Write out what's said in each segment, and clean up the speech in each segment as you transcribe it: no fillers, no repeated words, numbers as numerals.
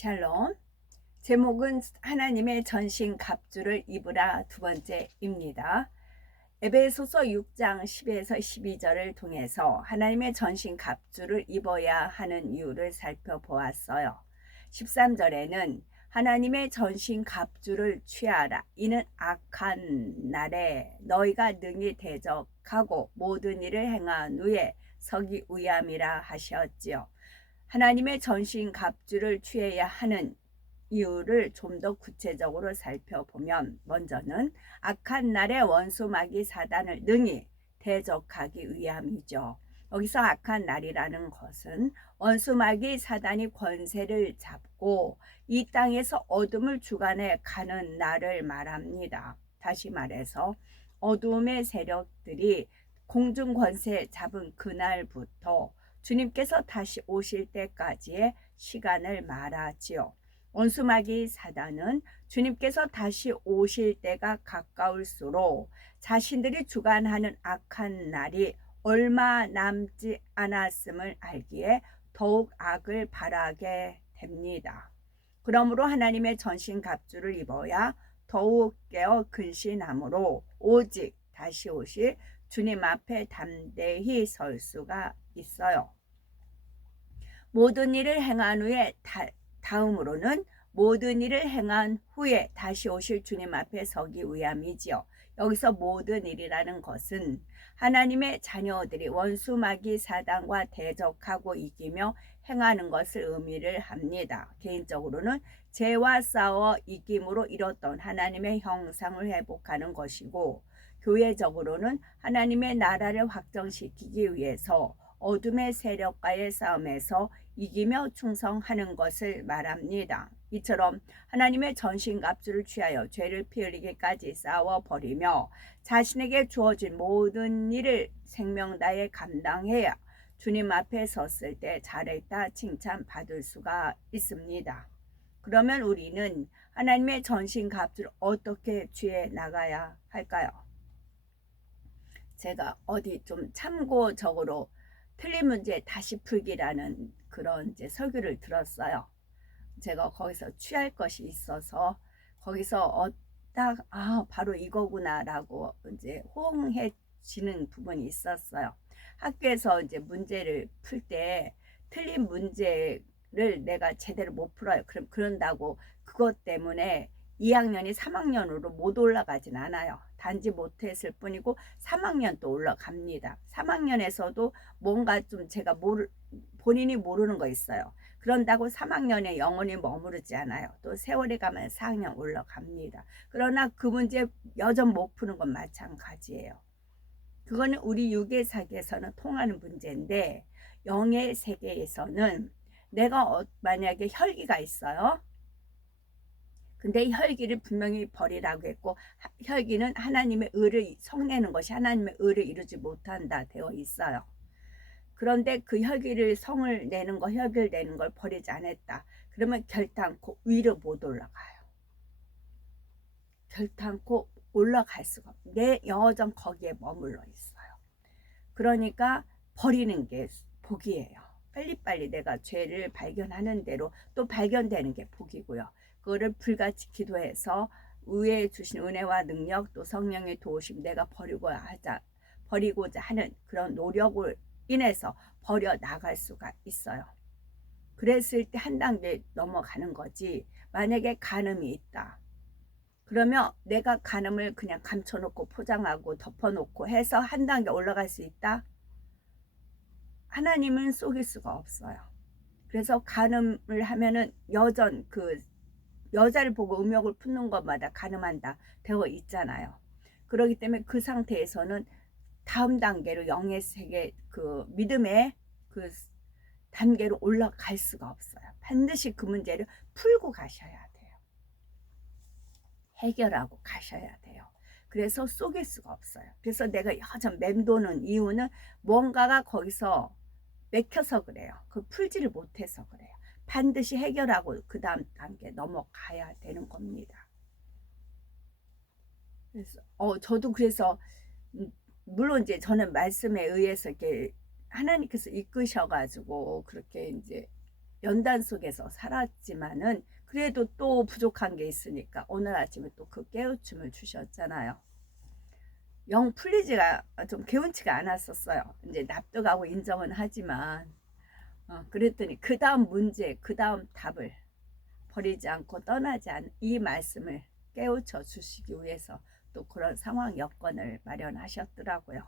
샬롬. 제목은 하나님의 전신 갑주를 입으라 두 번째입니다. 에베소서 6장 10에서 12절을 통해서 하나님의 전신 갑주를 입어야 하는 이유를 살펴보았어요. 13절에는 하나님의 전신 갑주를 취하라. 이는 악한 날에 너희가 능히 대적하고 모든 일을 행한 후에 서기 위함이라 하셨지요. 하나님의 전신 갑주를 취해야 하는 이유를 좀 더 구체적으로 살펴보면, 먼저는 악한 날에 원수 마귀 사단을 능히 대적하기 위함이죠. 여기서 악한 날이라는 것은 원수 마귀 사단이 권세를 잡고 이 땅에서 어둠을 주관해 가는 날을 말합니다. 다시 말해서 어둠의 세력들이 공중 권세 잡은 그날부터 주님께서 다시 오실 때까지의 시간을 말하지요. 원수 마귀 사단은 주님께서 다시 오실 때가 가까울수록 자신들이 주관하는 악한 날이 얼마 남지 않았음을 알기에 더욱 악을 바라게 됩니다. 그러므로 하나님의 전신 갑주를 입어야 더욱 깨어 근신함으로 오직 다시 오실 주님 앞에 담대히 설 수가 있어요. 모든 일을 행한 후에 다음으로는 모든 일을 행한 후에 다시 오실 주님 앞에 서기 위함이지요. 여기서 모든 일이라는 것은 하나님의 자녀들이 원수 마귀 사단과 대적하고 이기며 행하는 것을 의미를 합니다. 개인적으로는 죄와 싸워 이김으로 이뤘던 하나님의 형상을 회복하는 것이고, 교회적으로는 하나님의 나라를 확정시키기 위해서 어둠의 세력과의 싸움에서 이기며 충성하는 것을 말합니다. 이처럼 하나님의 전신갑주를 취하여 죄를 피 흘리기까지 싸워버리며 자신에게 주어진 모든 일을 생명 다해 감당해야 주님 앞에 섰을 때 잘했다 칭찬받을 수가 있습니다. 그러면 우리는 하나님의 전신갑주를 어떻게 취해 나가야 할까요? 제가 어디 좀 참고적으로 틀린 문제 다시 풀기라는 그런 이제 설교를 들었어요. 제가 거기서 취할 것이 있어서 거기서 딱 바로 이거구나라고 이제 호응해지는 부분이 있었어요. 학교에서 이제 문제를 풀 때 틀린 문제를 내가 제대로 못 풀어요. 그런다고 그것 때문에 2학년이 3학년으로 못 올라가진 않아요. 단지 못했을 뿐이고 3학년 또 올라갑니다. 3학년에서도 뭔가 좀 제가 본인이 모르는 거 있어요. 그런다고 3학년에 영원히 머무르지 않아요. 또 세월이 가면 4학년 올라갑니다. 그러나 그 문제 여전 못 푸는 건 마찬가지예요. 그거는 우리 육의 세계에서는 통하는 문제인데, 영의 세계에서는 내가 만약에 혈기가 있어요. 근데 이 혈기를 분명히 버리라고 했고, 혈기는 하나님의 의를 성내는 것이 하나님의 의를 이루지 못한다 되어 있어요. 그런데 그 혈기를 성을 내는 거, 혈기를 내는 걸 버리지 않았다. 그러면 결단코 위로 못 올라가요. 결단코 올라갈 수가 없어요. 내 여전 거기에 머물러 있어요. 그러니까 버리는 게 복이에요. 빨리빨리 내가 죄를 발견하는 대로 또 발견되는 게 복이고요. 그거를 불같이 기도해서 위에 주신 은혜와 능력 또 성령의 도우심 내가 버리고자 하는 그런 노력을 인해서 버려 나갈 수가 있어요. 그랬을 때 한 단계 넘어가는 거지. 만약에 간음이 있다. 그러면 내가 간음을 그냥 감춰놓고 포장하고 덮어놓고 해서 한 단계 올라갈 수 있다? 하나님은 속일 수가 없어요. 그래서 간음을 하면은 여전 그 여자를 보고 음욕을 품는 것마다 간음한다 되어 있잖아요. 그렇기 때문에 그 상태에서는 다음 단계로 영의 세계 그 믿음의 그 단계로 올라갈 수가 없어요. 반드시 그 문제를 풀고 가셔야 돼요. 해결하고 가셔야 돼요. 그래서 속일 수가 없어요. 그래서 내가 여전 맴도는 이유는 뭔가가 거기서 맥혀서 그래요. 그 풀지를 못해서 그래요. 반드시 해결하고 그 다음 단계 넘어가야 되는 겁니다. 그래서 저도 그래서 물론 이제 저는 말씀에 의해서 이렇게 하나님께서 이끄셔가지고 그렇게 이제 연단 속에서 살았지만은 그래도 또 부족한 게 있으니까 오늘 아침에 또 그 깨우침을 주셨잖아요. 영 풀리지가 좀 개운치가 않았었어요. 이제 납득하고 인정은 하지만 그랬더니 그 다음 문제, 그 다음 답을 버리지 않고 떠나지 않은 이 말씀을 깨우쳐 주시기 위해서 또 그런 상황 여건을 마련하셨더라고요.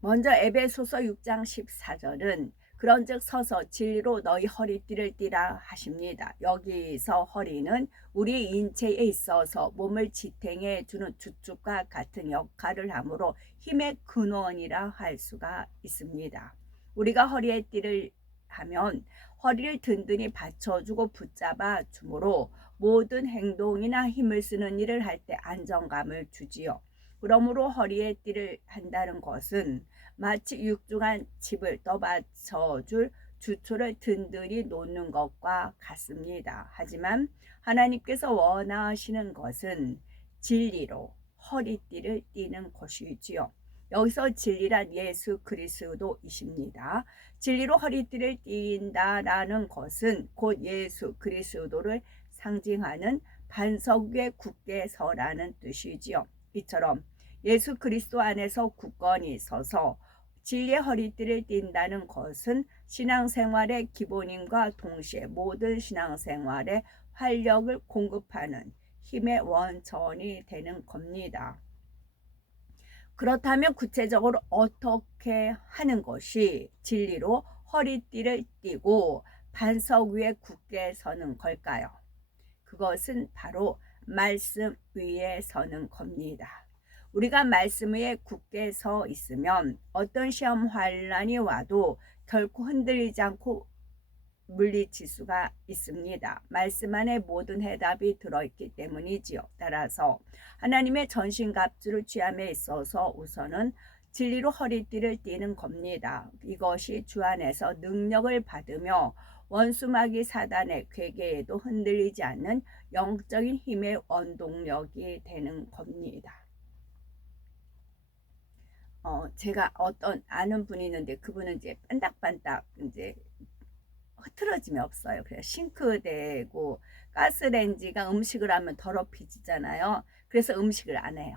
먼저 에베소서 6장 14절은 그런즉 서서 진리로 너희 허리띠를 띠라 하십니다. 여기서 허리는 우리 인체에 있어서 몸을 지탱해 주는 주축과 같은 역할을 하므로 힘의 근원이라 할 수가 있습니다. 우리가 허리에 띠를 하면 허리를 든든히 받쳐주고 붙잡아 주므로 모든 행동이나 힘을 쓰는 일을 할 때 안정감을 주지요. 그러므로 허리에 띠를 한다는 것은 마치 육중한 집을 떠받쳐줄 주초를 든든히 놓는 것과 같습니다. 하지만 하나님께서 원하시는 것은 진리로 허리띠를 띠는 것이지요. 여기서 진리란 예수 그리스도이십니다. 진리로 허리띠를 띈다라는 것은 곧 예수 그리스도를 상징하는 반석 위에 굳게 서라는 뜻이지요. 이처럼 예수 그리스도 안에서 굳건히 서서 진리의 허리띠를 띈다는 것은 신앙생활의 기본임과 동시에 모든 신앙생활에 활력을 공급하는 힘의 원천이 되는 겁니다. 그렇다면 구체적으로 어떻게 하는 것이 진리로 허리띠를 띠고 반석 위에 굳게 서는 걸까요? 그것은 바로 말씀 위에 서는 겁니다. 우리가 말씀 위에 굳게 서 있으면 어떤 시험 환란이 와도 결코 흔들리지 않고 물리칠 수가 있습니다. 말씀 안에 모든 해답이 들어있기 때문이지요. 따라서 하나님의 전신갑주를 취함에 있어서 우선은 진리로 허리띠를 띠는 겁니다. 이것이 주 안에서 능력을 받으며 원수마귀 사단의 괴계에도 흔들리지 않는 영적인 힘의 원동력이 되는 겁니다. 제가 어떤 아는 분이 있는데 그분은 이제 반딱반딱 이제 흐트러짐이 없어요. 그래서 싱크대고 가스레인지가 음식을 하면 더럽혀지잖아요. 그래서 음식을 안 해요.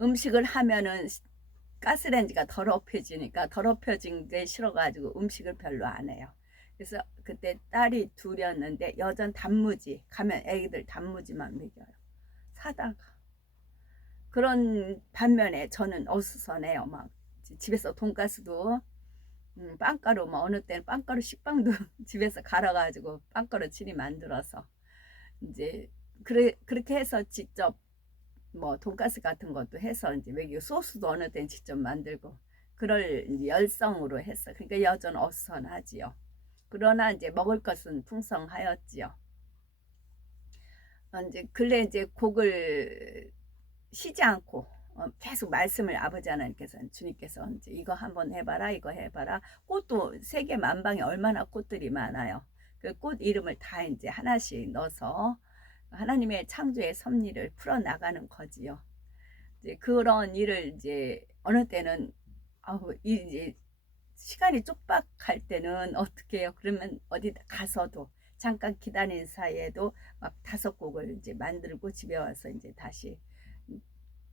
음식을 하면은 가스레인지가 더럽혀지니까 더럽혀진 게 싫어가지고 음식을 별로 안 해요. 그래서 그때 딸이 둘이었는데 여전 단무지 가면 애기들 단무지만 먹여요. 사다가 그런 반면에 저는 어수선해요. 막 집에서 돈가스도 빵가루 뭐 어느 때는 빵가루 식빵도 집에서 갈아가지고 빵가루 친히 만들어서 이제 그렇게 해서 직접 뭐 돈가스 같은 것도 해서 이제 외기 소스도 어느 때는 직접 만들고 그럴 열성으로 했어. 그러니까 여전 어수선하지요. 그러나 이제 먹을 것은 풍성하였지요. 이제 근래 이제 곡을 쉬지 않고 계속 말씀을 아버지 하나님께서 주님께서 이제 이거 한번 해봐라 이거 해봐라. 꽃도 세계 만방에 얼마나 꽃들이 많아요. 그 꽃 이름을 다 이제 하나씩 넣어서 하나님의 창조의 섭리를 풀어 나가는 거지요. 이제 그런 일을 이제 어느 때는 이제 시간이 촉박할 때는 어떻게 해요? 그러면 어디 가서도 잠깐 기다리는 사이에도 막 5곡을 이제 만들고 집에 와서 이제 다시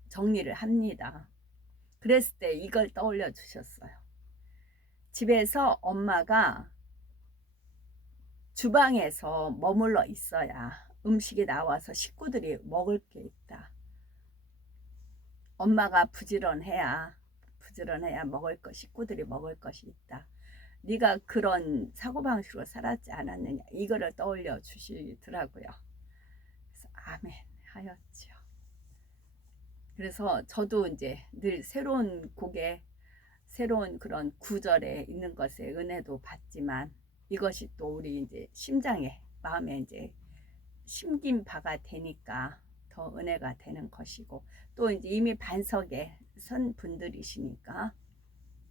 정리를 합니다. 그랬을 때 이걸 떠올려 주셨어요. 집에서 엄마가 주방에서 머물러 있어야 음식이 나와서 식구들이 먹을 게 있다. 엄마가 부지런해야 먹을 것, 식구들이 먹을 것이 있다. 네가 그런 사고방식으로 살았지 않았느냐. 이거를 떠올려 주시더라고요. 그래서 아멘 하였지요. 그래서 저도 이제 늘 새로운 곡에 새로운 그런 구절에 있는 것에 은혜도 받지만 이것이 또 우리 이제 심장에 마음에 이제 심긴 바가 되니까 더 은혜가 되는 것이고 또 이제 이미 반석에 선 분들이시니까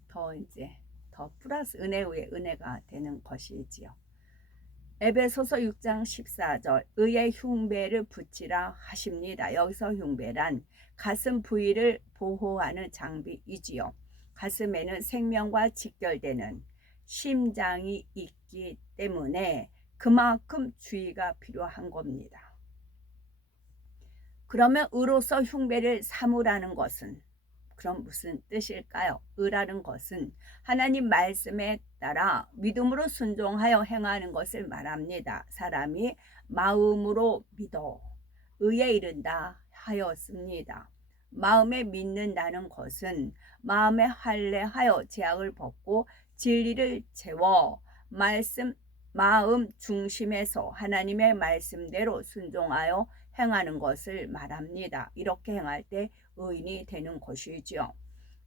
더 이제 더 플러스 은혜 위에 은혜가 되는 것이지요. 에베소서 6장 14절 의의 흉배를 붙이라 하십니다. 여기서 흉배란 가슴 부위를 보호하는 장비이지요. 가슴에는 생명과 직결되는 심장이 있기 때문에 그만큼 주의가 필요한 겁니다. 그러면 의로서 흉배를 삼으라는 것은 그럼 무슨 뜻일까요? 의라는 것은 하나님 말씀에 따라 믿음으로 순종하여 행하는 것을 말합니다. 사람이 마음으로 믿어 의에 이른다 하였습니다. 마음에 믿는다는 것은 마음에 할례하여 죄악을 벗고 진리를 채워 마음 중심에서 하나님의 말씀대로 순종하여 행하는 것을 말합니다. 이렇게 행할 때 의인이 되는 것이지요.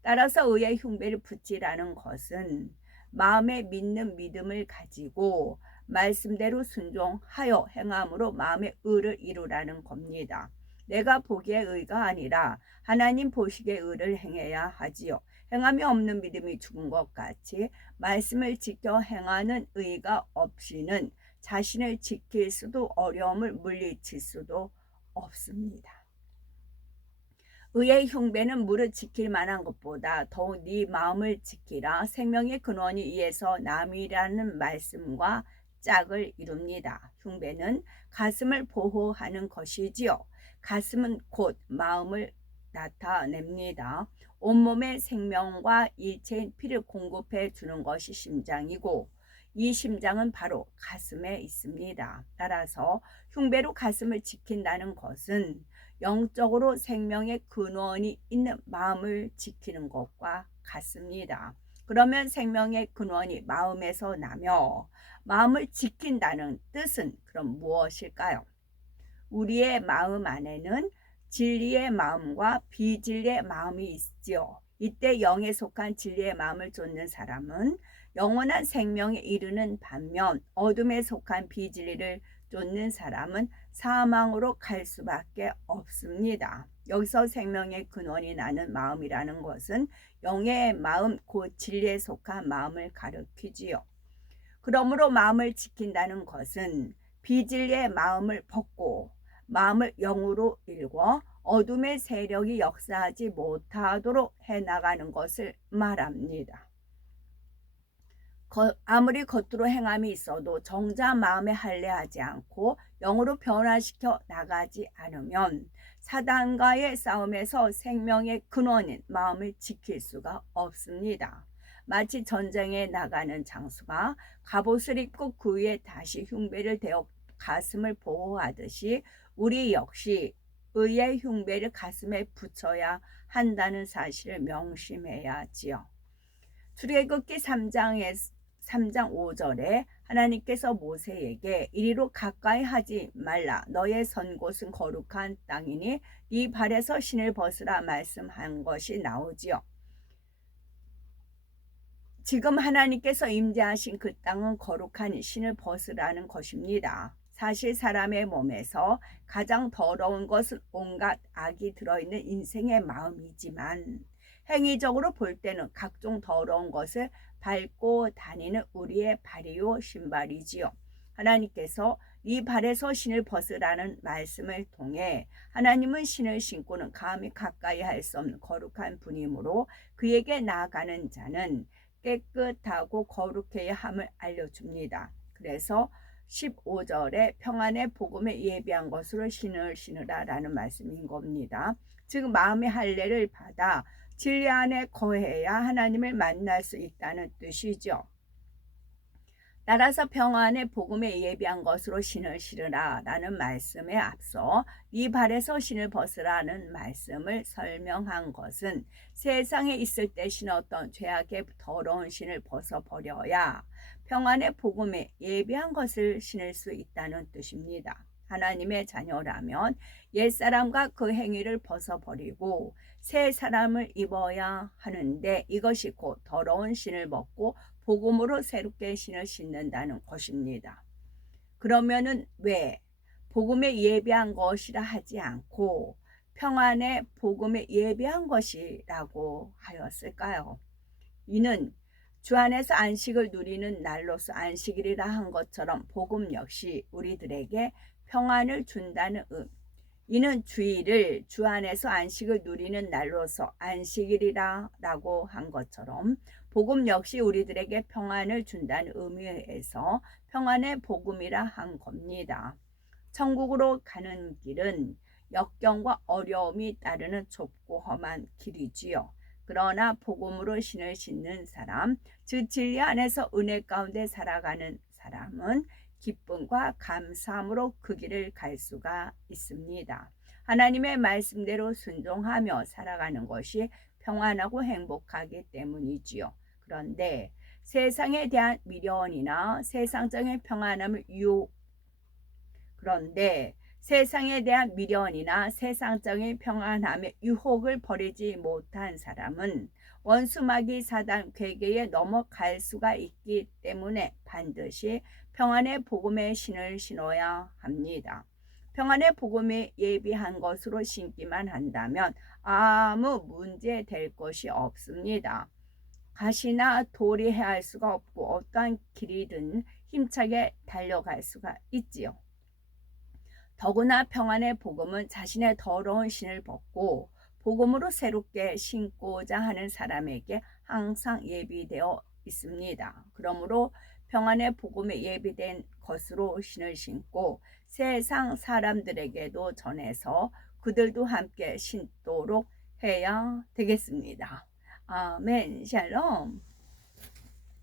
따라서 의의 흉배를 붙이라는 것은 마음에 믿는 믿음을 가지고 말씀대로 순종하여 행함으로 마음의 의를 이루라는 겁니다. 내가 보기에 의가 아니라 하나님 보시기에 의를 행해야 하지요. 행함이 없는 믿음이 죽은 것 같이 말씀을 지켜 행하는 의가 없이는 자신을 지킬 수도 어려움을 물리칠 수도 없습니다. 의의 흉배는 무릇 지킬 만한 것보다 더욱 네 마음을 지키라. 생명의 근원이 이에서 남이라는 말씀과 짝을 이룹니다. 흉배는 가슴을 보호하는 것이지요. 가슴은 곧 마음을 나타냅니다. 온몸의 생명과 일체인 피를 공급해 주는 것이 심장이고 이 심장은 바로 가슴에 있습니다. 따라서 흉배로 가슴을 지킨다는 것은 영적으로 생명의 근원이 있는 마음을 지키는 것과 같습니다. 그러면 생명의 근원이 마음에서 나며 마음을 지킨다는 뜻은 그럼 무엇일까요? 우리의 마음 안에는 진리의 마음과 비진리의 마음이 있지요. 이때 영에 속한 진리의 마음을 쫓는 사람은 영원한 생명에 이르는 반면 어둠에 속한 비진리를 쫓는 사람은 사망으로 갈 수밖에 없습니다. 여기서 생명의 근원이 나는 마음이라는 것은 영의 마음 곧 진리에 속한 마음을 가리키지요. 그러므로 마음을 지킨다는 것은 비진리의 마음을 벗고 마음을 영으로 일궈 어둠의 세력이 역사하지 못하도록 해나가는 것을 말합니다. 아무리 겉으로 행함이 있어도 정작 마음에 할례하지 않고 영으로 변화시켜 나가지 않으면 사단과의 싸움에서 생명의 근원인 마음을 지킬 수가 없습니다. 마치 전쟁에 나가는 장수가 갑옷을 입고 그 위에 다시 흉배를 대어 가슴을 보호하듯이 우리 역시 의의 흉배를 가슴에 붙여야 한다는 사실을 명심해야지요. 출애굽기 3장 5절에 하나님께서 모세에게 이리로 가까이 하지 말라. 너의 선 곳은 거룩한 땅이니 네 발에서 신을 벗으라 말씀한 것이 나오지요. 지금 하나님께서 임재하신 그 땅은 거룩한 신을 벗으라는 것입니다. 사실 사람의 몸에서 가장 더러운 것은 온갖 악이 들어있는 인생의 마음이지만 행위적으로 볼 때는 각종 더러운 것을 밟고 다니는 우리의 발이요 신발이지요. 하나님께서 네 발에서 신을 벗으라는 말씀을 통해 하나님은 신을 신고는 감히 가까이 할 수 없는 거룩한 분이므로 그에게 나아가는 자는 깨끗하고 거룩해야 함을 알려줍니다. 그래서 15절에 평안의 복음에 예비한 것으로 신을 신으라 라는 말씀인 겁니다. 즉 마음의 할례를 받아 진리 안에 거해야 하나님을 만날 수 있다는 뜻이죠. 따라서 평안의 복음에 예비한 것으로 신을 신으라 라는 말씀에 앞서 네 발에서 신을 벗으라는 말씀을 설명한 것은 세상에 있을 때 신었던 죄악의 더러운 신을 벗어버려야 평안의 복음에 예비한 것을 신을 수 있다는 뜻입니다. 하나님의 자녀라면 옛사람과 그 행위를 벗어버리고 새 사람을 입어야 하는데 이것이 곧 더러운 신을 벗고 복음으로 새롭게 신을 신는다는 것입니다. 그러면은 왜 복음에 예비한 것이라 하지 않고 평안의 복음에 예비한 것이라고 하였을까요? 이는 주 안에서 안식을 누리는 날로서 안식일이라 한 것처럼 복음 역시 우리들에게 평안을 준다는 이는 주일을 주 안에서 안식을 누리는 날로서 안식일이라 라고 한 것처럼 복음 역시 우리들에게 평안을 준다는 의미에서 평안의 복음이라 한 겁니다. 천국으로 가는 길은 역경과 어려움이 따르는 좁고 험한 길이지요. 그러나 복음으로 신을 신는 사람, 즉 진리 안에서 은혜 가운데 살아가는 사람은 기쁨과 감사함으로 그 길을 갈 수가 있습니다. 하나님의 말씀대로 순종하며 살아가는 것이 평안하고 행복하기 때문이지요. 그런데 세상에 대한 미련이나 세상적인 평안함을 그런데 세상에 대한 미련이나 세상적인 평안함의 유혹을 버리지 못한 사람은 원수마귀 사단 괴계에 넘어갈 수가 있기 때문에 반드시 평안의 복음의 신을 신어야 합니다. 평안의 복음에 예비한 것으로 신기만 한다면 아무 문제 될 것이 없습니다. 가시나 돌이 해할 수가 없고 어떠한 길이든 힘차게 달려갈 수가 있지요. 더구나 평안의 복음은 자신의 더러운 신을 벗고 복음으로 새롭게 신고자 하는 사람에게 항상 예비되어 있습니다. 그러므로 평안의 복음에 예비된 것으로 신을 신고 세상 사람들에게도 전해서 그들도 함께 신도록 해야 되겠습니다. 아멘. 샬롬.